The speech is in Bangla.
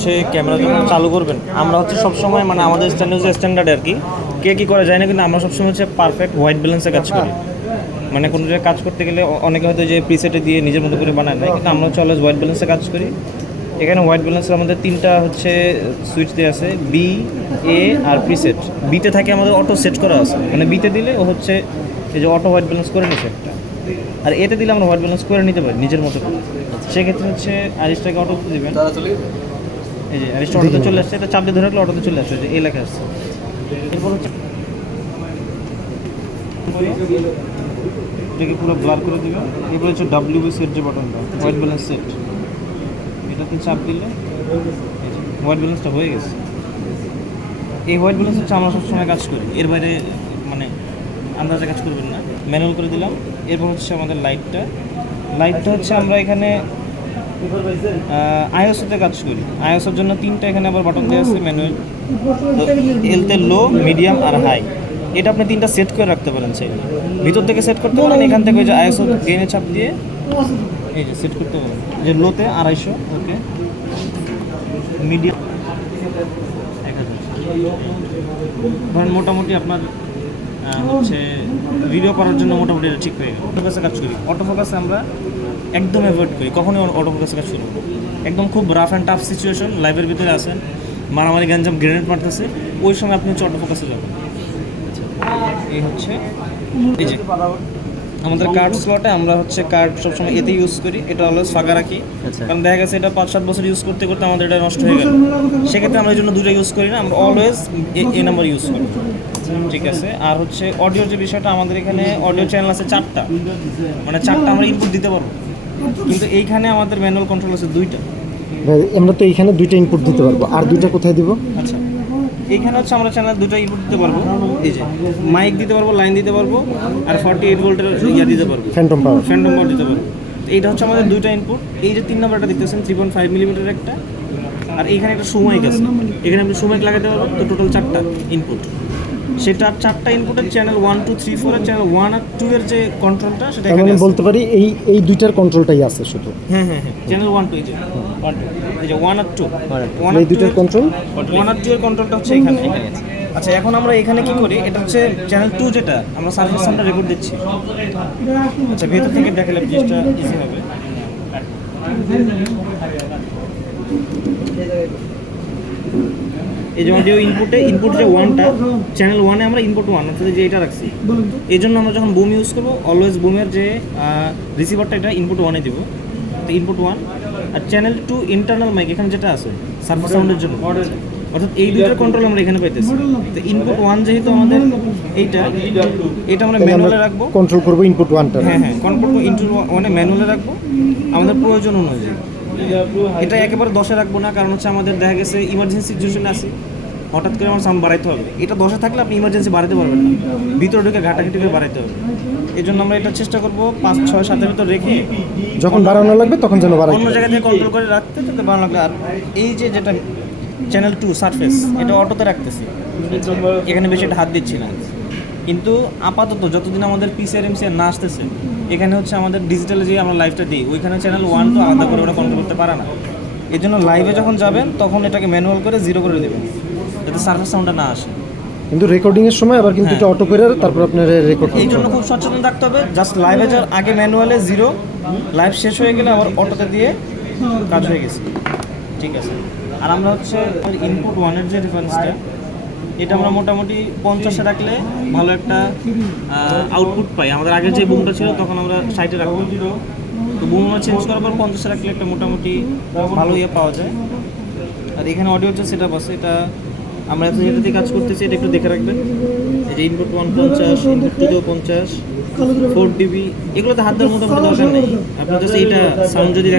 হচ্ছে ক্যামেরা যখন চালু করবেন, আমরা হচ্ছে সবসময় মানে আমাদের স্ট্যান্ডার্ড স্ট্যান্ডার্ড আর কি, কে কী করা যায় না, কিন্তু আমরা সবসময় হচ্ছে পারফেক্ট হোয়াইট ব্যালেন্সে কাজ করি। মানে কোনো জায়গায় কাজ করতে গেলে অনেকে হয়তো যে প্রিসেটে দিয়ে নিজের মতো করে বানায় না কিন্তু আমরা হচ্ছে অলওয়েজ হোয়াইট ব্যালেন্সে কাজ করি। এখানে হোয়াইট ব্যালেন্সের আমাদের তিনটা হচ্ছে সুইচ দেওয়া আছে বি এ আর প্রিসেট বিতে থাকে আমাদের অটো সেট করা আছে। মানে বিতে দিলে ও হচ্ছে এই যে অটো হোয়াইট ব্যালেন্স করে নিছে। একটা আর এতে দিলে আমরা হোয়াইট ব্যালেন্স করে নিতে পারি নিজের মতো করে। সেক্ষেত্রে হচ্ছে আরিসটাকে অটো দিবেন। এই যে অটোতে চলে আসছে এটা চাপ দিয়ে ধরে রাখলে অটোতে চলে আসছে এই লেখা আসছে এরপর হচ্ছে এটাকে পুরো ব্লার করে এরপর হচ্ছে ডাব্লিউবি সেট যে বাটনটা হোয়াইট ব্যালেন্স সেট এটাতে চাপ দিলে হোয়াইট ব্যালেন্সটা হয়ে গেছে। এই হোয়াইট ব্যালেন্স হচ্ছে আমরা সবসময় কাজ করি। এর বাইরে মানে আন্দাজে কাজ করবেন না। ম্যানুয়াল করে দিলাম। এরপর হচ্ছে আমাদের লাইটটা লাইটটা হচ্ছে আমরা এখানে আইওসিতে কাজ করি। আইওসের জন্য তিনটা এখানে আবার বাটন দেওয়া আছে ম্যানুয়াল এলতে লো মিডিয়াম আর হাই এটা আপনি তিনটা সেট করে রাখতে পারেন সেই ভিতর থেকে সেট করতে পারেন, এখান থেকে ওই যে আইএসও গেনে চাপ দিয়ে। এই যে সেট করতে পারেন। যে লোতে আড়াইশো ওকে মিডিয়াম এক হাজার। মোটামুটি আপনার হচ্ছে ভিডিও করার জন্য মোটামুটি এটা ঠিক হয়ে গেল। অটোফোকাসে কাজ করি। অটোফোকাসে আমরা একদম অ্যাভয়েড করি। কখনই অটোফোকাসে কাজ করি। একদম খুব রাফ অ্যান্ড টাফ সিচুয়েশন লাইভের ভিতরে আসেন মারামারি, গ্যাঞ্জাম গ্রেনেড মারতেছে, ওই সময় আপনি হচ্ছে অটোফোকাসে যাবেন। এই হচ্ছে আমাদের কার্ড স্লটে আমরা হচ্ছে কার্ড সবসময় এতে ইউজ করি। এটা অলওয়েজ ফাঁকা রাখি। আচ্ছা। কারণ দেখা গেছে এটা পাঁচ সাত বছর ইউজ করতে করতে আমাদের এটা নষ্ট হয়ে গেল। সেক্ষেত্রে আমরা এই জন্য দুটো ইউজ করি না আমরা অলওয়েজ এ নাম্বার ইউজ করি। ঠিক আছে? আর হচ্ছে অডিওর যে বিষয়টা আমাদের এখানে অডিও চ্যানেল আছে চারটা। মানে চারটা আমরা ইনপুট দিতে পারব। কিন্তু এইখানে আমাদের ম্যানুয়াল কন্ট্রোল আছে দুইটা। আমরা তো এইখানে দুইটা ইনপুট দিতে পারব। আর দুইটা কোথায় দিব? আচ্ছা। এইখানে হচ্ছে আমরা চ্যানেল দুটো ইনপুট দিতে পারব। এই যে মাইক দিতে পারব লাইন দিতে পারব আর ফর্টি এইট ভোল্টের ইয়া দিতে পারব। ফ্যান্টম পাওয়ার ফ্যান্টম পাওয়ার দিতে পারব। এইটা হচ্ছে আমাদের দুইটা ইনপুট এই যে তিন নম্বরটা দেখতেছেন থ্রি পয়েন্ট ফাইভ মিলিমিটার একটা। আর এখানে একটা সুমাইক আছে। এখানে আপনি সুমাইক লাগাতে পারবেন। তো টোটাল চারটা ইনপুট সেটা চারটা ইনপুটের channel one two three four এর চ্যানেল ওয়ান আর টু এর যে কন্ট্রোলটা সেটা এখানে মানে বলতে পারি এই এই দুইটার কন্ট্রোলটাই আছে শুধু। হ্যাঁ হ্যাঁ হ্যাঁ চ্যানেল ওয়ান টু এই যে ওয়ান টু এই যে ওয়ান আর টু ওয়ান এই দুইটার কন্ট্রোল ওয়ান আর টু এর কন্ট্রোলটা হচ্ছে এখানে আচ্ছা এখন আমরা এখানে কি করি? এটা হচ্ছে চ্যানেল টু যেটা আমরা সার্ভিস সাউন্ডটা রেকর্ড দিচ্ছি। আচ্ছা ভেতর থেকে দেখালে জিনিসটা ইজি হবে। এই যে অডিও ইনপুটে ইনপুট যে ওয়ানটা চ্যানেল ওয়ানে আমরা ইনপুট ওয়ান অর্থাৎ যে এটা রাখছি। এই জন্য আমরা যখন বুম ইউজ করব অলওয়েজ বুমের যে রিসিভারটা এটা ইনপুট ওয়ানে দিব। তো ইনপুট ওয়ান আর চ্যানেল টু ইন্টারনাল মাইক এখানে যেটা আছে সার্ভিস সাউন্ডের জন্য। অর্থাৎ এই দুইটার কন্ট্রোল আমরা এখানে পাইতেছি। তো ইনপুট ওয়ান যেহেতু আমাদের এইটা এটা আমরা ম্যানুয়ালে রাখব। কন্ট্রোল করব ইনপুট ওয়ানটা হ্যাঁ হ্যাঁ কনভার্ট ইন্টু ওয়ানে ম্যানুয়ালে রাখব। আমাদের প্রয়োজন অনুযায়ী। এটা একেবারে দশে রাখব না কারণ হচ্ছে আমাদের দেখা গেছে ইমার্জেন্সি সিচুয়েশন আছে। হঠাৎ করে আমার সাউন্ড বাড়াইতে হবে। এটা দশে থাকলে আপনি ইমার্জেন্সি বাড়াতে পারবেন না। ভিতরে ঢুকে ঘাটাঘাটি করে বাড়াইতে হবে। এই জন্য আমরা এটা চেষ্টা করব পাঁচ ছয় সাতের ভিতর রেখে যখন বাড়ানো লাগবে তখন যেন বাড়াই অন্য জায়গা থেকে কন্ট্রোল করে রাখতে যাতে ভালো লাগবে। আর এই যে যেটা চ্যানেল টু সারফেস এটা অটোতে রাখতেছি। এখানে বেশি হাত দিচ্ছি না। কিন্তু আপাতত যতদিন আমাদের পিসিআর এমসিআর না আসতেছে এখানে হচ্ছে আমাদের ডিজিটালে যে আমরা লাইভটা দিই ওইখানে চ্যানেল ওয়ান তো আলাদা করে ওরা কন্ট্রোল করতে পারে না। এই জন্য লাইভে যখন যাবেন তখন এটাকে ম্যানুয়াল করে জিরো করে দেবেন যাতে সার্ফেস সাউন্ডটা না আসে। কিন্তু রেকর্ডিং এর সময় আবার কিন্তু এটা অটো করে তারপর আপনার রেকর্ড এই জন্য খুব সচেতন থাকতে হবে জাস্ট লাইভে যাওয়ার আগে ম্যানুয়ালে জিরো লাইভ শেষ হয়ে গেলে আবার অটোতে দিয়ে কাজ হয়ে গেছে। ঠিক আছে। আর আমরা হচ্ছে ইনপুট ওয়ানের যে রেফারেন্সটা এটা আমরা মোটামুটি পঞ্চাশে রাখলে ভালো একটা আউটপুট পাই। আমাদের আগে যে বুমটা ছিল, তখন আমরা সাইডে রাখব তো বুম আমরা চেঞ্জ করার পর পঞ্চাশে রাখলে একটা মোটামুটি ভালো ইয়ে পাওয়া যায়। আর এখানে অডিও যে সেট আছে, এটা আমরা এত যেটা দিয়ে কাজ করতেছি, এটা একটু দেখে রাখবেন। এই যে ইনপুট ওয়ান পঞ্চাশ ইনপুট টু পঞ্চাশ ফোর ডিবি এগুলোতে হাত দেওয়ার মোটামুটি দরকার নেই। আপনার জাস্ট এইটা সাউন্ড যদি